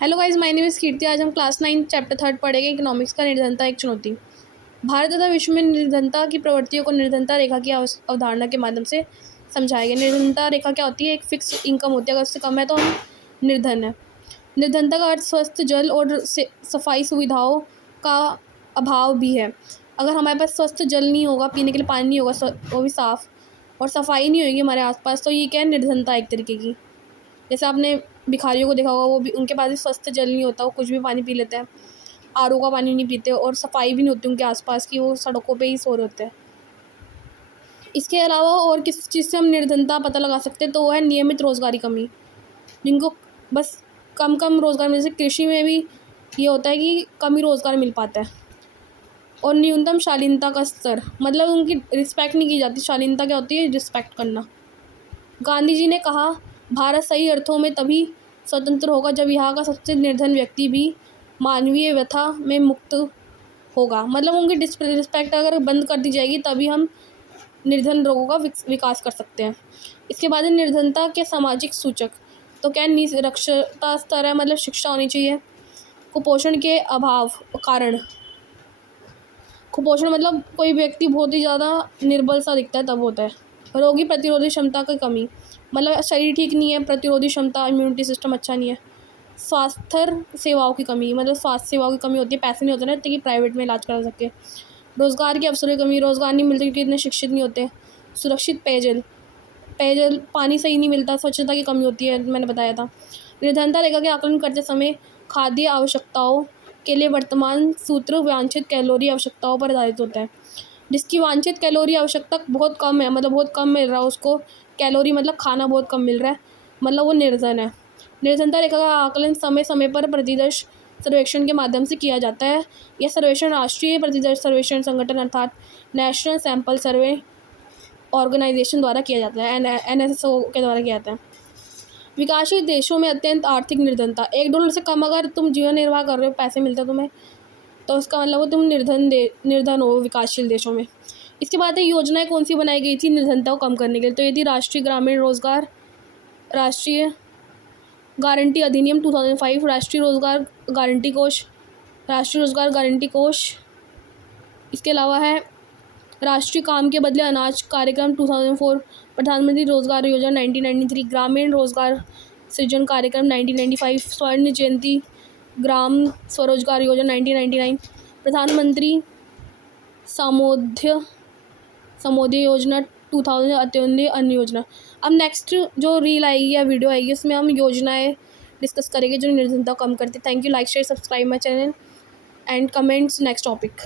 Hello guys, my name is Kirti. आज हम class 9 chapter 3 पढ़ेंगे, इकोनॉमिक्स का निर्धनता एक चुनौती। भारत तथा विश्व में निर्धनता की प्रवृत्तियों को निर्धनता रेखा की अवधारणा के माध्यम से समझाया गया। निर्धनता रेखा क्या होती है? एक फिक्स इनकम होती है, अगर उससे कम है तो हम निर्धन है। निर्धनता का अर्थ स्वस्थ जल और सफाई सुविधाओं का अभाव भी है। अगर हमारे पास स्वस्थ जल नहीं होगा, पीने के लिए पानी नहीं होगा, वो भी साफ़, और सफाई नहीं होगी हमारे आसपास, तो ये क्या है? निर्धनता एक तरीके की। जैसे आपने भिखारियों को देखा होगा, वो भी, उनके पास भी स्वस्थ जल नहीं होता, वो कुछ भी पानी पी लेते हैं, आरओ का पानी नहीं पीते, और सफाई भी नहीं होती उनके आसपास की, वो सड़कों पे ही सो रहे होते हैं। इसके अलावा और किस चीज़ से हम निर्धनता पता लगा सकते हैं, तो वो है नियमित रोज़गारी कमी। जिनको बस कम कम रोज़गार मिल, जैसे कृषि में भी ये होता है कि कम ही रोज़गार मिल पाता है। और न्यूनतम शालीनता का स्तर, मतलब उनकी रिस्पेक्ट नहीं की जाती। शालीनता क्या होती है? रिस्पेक्ट करना। गांधी जी ने कहा, भारत सही अर्थों में तभी स्वतंत्र होगा जब यहाँ का सबसे निर्धन व्यक्ति भी मानवीय व्यथा में मुक्त होगा। मतलब उनकी रिस्पेक्ट अगर बंद कर दी जाएगी, तभी हम निर्धन लोगों का विकास कर सकते हैं। इसके बाद है निर्धनता के सामाजिक सूचक। तो क्या निरक्षरता स्तर है, मतलब शिक्षा होनी चाहिए। कुपोषण के अभाव कारण, कुपोषण मतलब कोई व्यक्ति बहुत ही ज़्यादा निर्बल सा दिखता है, तब होता है। रोगी प्रतिरोधी क्षमता की कमी, मतलब शरीर ठीक नहीं है, प्रतिरोधी क्षमता, इम्यूनिटी सिस्टम अच्छा नहीं है। स्वास्थ्य सेवाओं की कमी, मतलब स्वास्थ्य सेवाओं की कमी होती है, पैसे नहीं होते ना कि प्राइवेट में इलाज करा सके। रोज़गार के अवसरों की कमी, रोज़गार नहीं मिलते क्योंकि इतने शिक्षित नहीं होते। सुरक्षित पेयजल, पानी सही नहीं मिलता, स्वच्छता की कमी होती है, मैंने बताया था। निर्धनता रेखा के आकलन करते समय खाद्य आवश्यकताओं के लिए वर्तमान सूत्र वांछित कैलोरी आवश्यकताओं पर आधारित होता है। जिसकी वांछित कैलोरी आवश्यकता बहुत कम है, मतलब बहुत कम मिल रहा है उसको, कैलोरी मतलब खाना बहुत कम मिल रहा है, मतलब वो निर्धन है। निर्धनता रेखा का आकलन समय समय पर प्रतिदर्श सर्वेक्षण के माध्यम से किया जाता है। यह सर्वेक्षण राष्ट्रीय प्रतिदर्श सर्वेक्षण संगठन अर्थात नेशनल सैंपल सर्वे ऑर्गेनाइजेशन द्वारा किया जाता है, NSSO के द्वारा किया जाता है। विकासशील देशों में अत्यंत आर्थिक निर्धनता, $1 से कम अगर तुम जीवन निर्वाह कर रहे हो, पैसे मिलते हैं तुम्हें, तो इसका मतलब वो तुम निर्धन हो विकासशील देशों में। इसके बाद योजनाएं कौन सी बनाई गई थी निर्धनता को कम करने के लिए? तो ये थी राष्ट्रीय ग्रामीण रोजगार, राष्ट्रीय गारंटी अधिनियम 2005, राष्ट्रीय रोजगार गारंटी कोष, राष्ट्रीय रोजगार गारंटी कोष। इसके अलावा है राष्ट्रीय काम के बदले अनाज कार्यक्रम 2004, प्रधानमंत्री रोजगार योजना 1993, ग्रामीण रोजगार सृजन कार्यक्रम 1995, स्वर्ण जयंती ग्राम स्वरोजगार योजना 1999, प्रधानमंत्री समोदय योजना 2000, अत्योदय अन्न योजना। अब नेक्स्ट जो रील आएगी या वीडियो आएगी, उसमें हम योजनाएं डिस्कस करेंगे जो निर्धनता कम करती। Thank you, like share subscribe my channel and comments next topic.